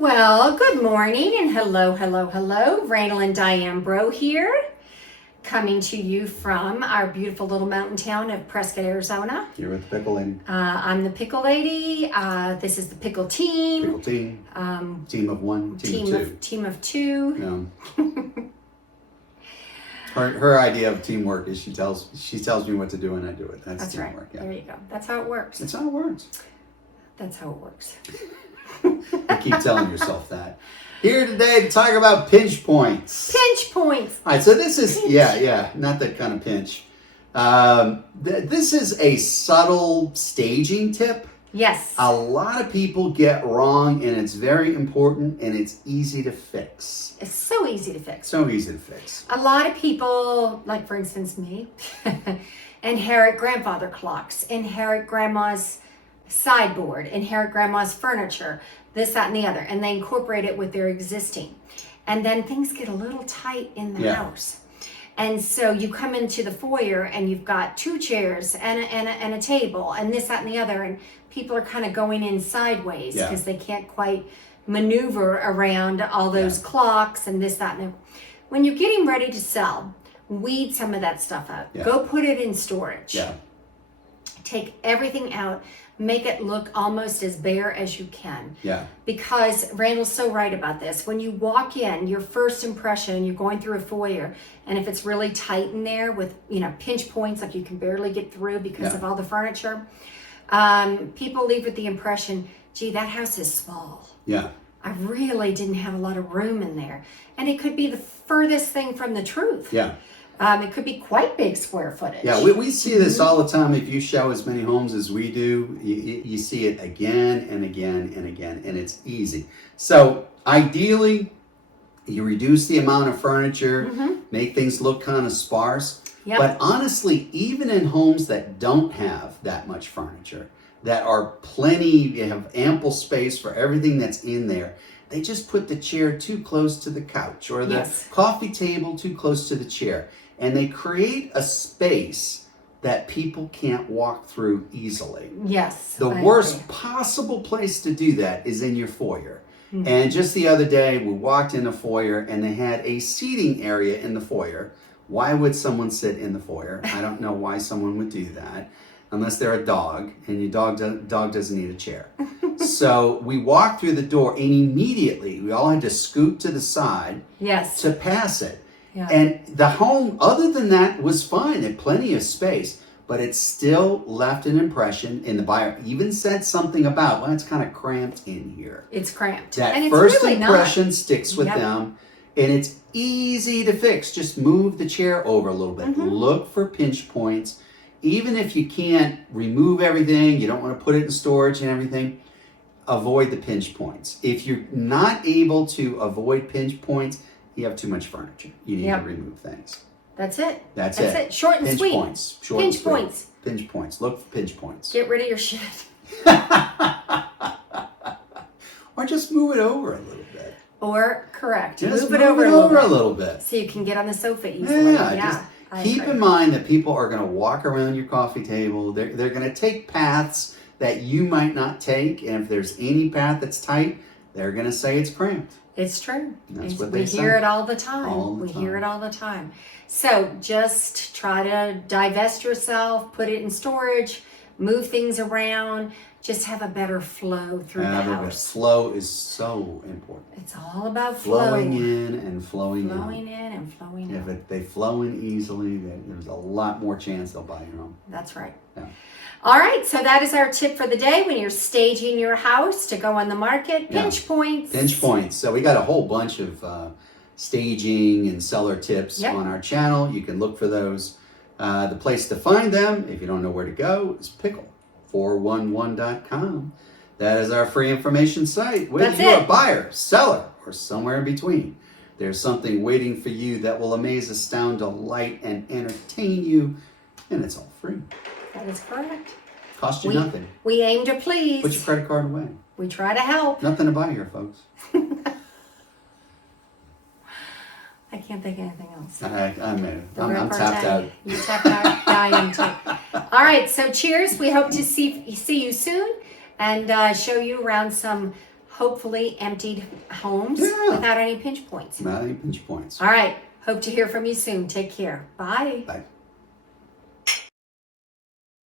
Well, good morning and hello. Randall and Diane Breaux here, coming to you from our beautiful little mountain town of Prescott, Arizona. You're with the Pickle Lady. I'm the Pickle Lady. This is the Pickle team. Pickle team. Team of one, team of two. Team of two. Yeah. Her idea of teamwork is she tells me what to do and I do it. That's teamwork. Right. Yeah. There you go. That's how it works. That's how it works. That's how it works. You keep telling yourself that. Here today to talk about pinch points. Pinch points. All right, so this is, not that kind of pinch. This is a subtle staging tip. Yes. A lot of people get wrong, and it's very important, and it's easy to fix. It's so easy to fix. So easy to fix. A lot of people, like for instance me, inherit grandfather clocks, inherit grandma's sideboard, inherit grandma's furniture, this, that, and the other, and they incorporate it with their existing. And then things get a little tight in the house. And so you come into the foyer and you've got two chairs and a table and this, that, and the other, and people are kind of going in sideways because they can't quite maneuver around all those clocks and this, that, and the. When you're getting ready to sell, weed some of that stuff out. Yeah. Go put it in storage. Yeah. Take everything out. Make it look almost as bare as you can. Yeah. Because Randall's so right about this. When you walk in, your first impression, you're going through a foyer, and if it's really tight in there with, pinch points, like you can barely get through because of all the furniture, people leave with the impression, gee, that house is small. Yeah. I really didn't have a lot of room in there. And it could be the furthest thing from the truth. Yeah. It could be quite big square footage. Yeah, we see this all the time. If you show as many homes as we do, you see it again and again and again, and it's easy. So ideally, you reduce the amount of furniture, make things look kind of sparse. Yep. But honestly, even in homes that don't have that much furniture, that are plenty, have ample space for everything that's in there, they just put the chair too close to the couch or the coffee table too close to the chair. And they create a space that people can't walk through easily. Yes. The worst possible place to do that is in your foyer. Mm-hmm. And just the other day, we walked in a foyer and they had a seating area in the foyer. Why would someone sit in the foyer? I don't know why someone would do that, unless they're a dog, and your dog doesn't need a chair. So we walked through the door, and immediately we all had to scoot to the side to pass it. Yeah. And the home, other than that, was fine. It had plenty of space, but it still left an impression. And the buyer even said something about, well, it's kind of cramped in here. It's cramped. That and first it's really impression sticks with them, and it's easy to fix. Just move the chair over a little bit. Look for pinch points. Even if you can't remove everything, you don't want to put it in storage and everything, avoid the pinch points. If you're not able to avoid pinch points, you have too much furniture. You need to remove things. That's it. That's it. Short and sweet. Points. Pinch points. Pinch points. Look for pinch points. Get rid of your shit. Or just move it over a little bit. Or, correct. Just move it over a little bit. So you can get on the sofa easily. Just keep in mind that people are going to walk around your coffee table. They're going to take paths that you might not take. And if there's any path that's tight, they're going to say it's cramped. It's true. That's what they say. We hear it all the time. Hear it all the time. So just try to divest yourself, put it in storage, move things around, just have a better flow through the house. Flow is so important. It's all about flow. Flowing in and flowing out. Flowing in and flowing out. If they flow in easily, there's a lot more chance they'll buy your home. That's right. Yeah. All right, so that is our tip for the day when you're staging your house to go on the market. Pinch points. Pinch points. So we got a whole bunch of staging and seller tips on our channel. You can look for those. The place to find them, if you don't know where to go, is Pickle411.com. That is our free information site. Whether you're a buyer, seller, or somewhere in between, there's something waiting for you that will amaze, astound, delight, and entertain you, and it's all free. That is correct. Cost you nothing. We aim to please. Put your credit card away. We try to help. Nothing to buy here, folks. I can't think of anything else. I'm tapped out. You tapped out. Diane too. All right, so cheers. We hope to see you soon and show you around some hopefully emptied homes Yeah. without any pinch points. Not any pinch points. All right. Hope to hear from you soon. Take care. Bye. Bye.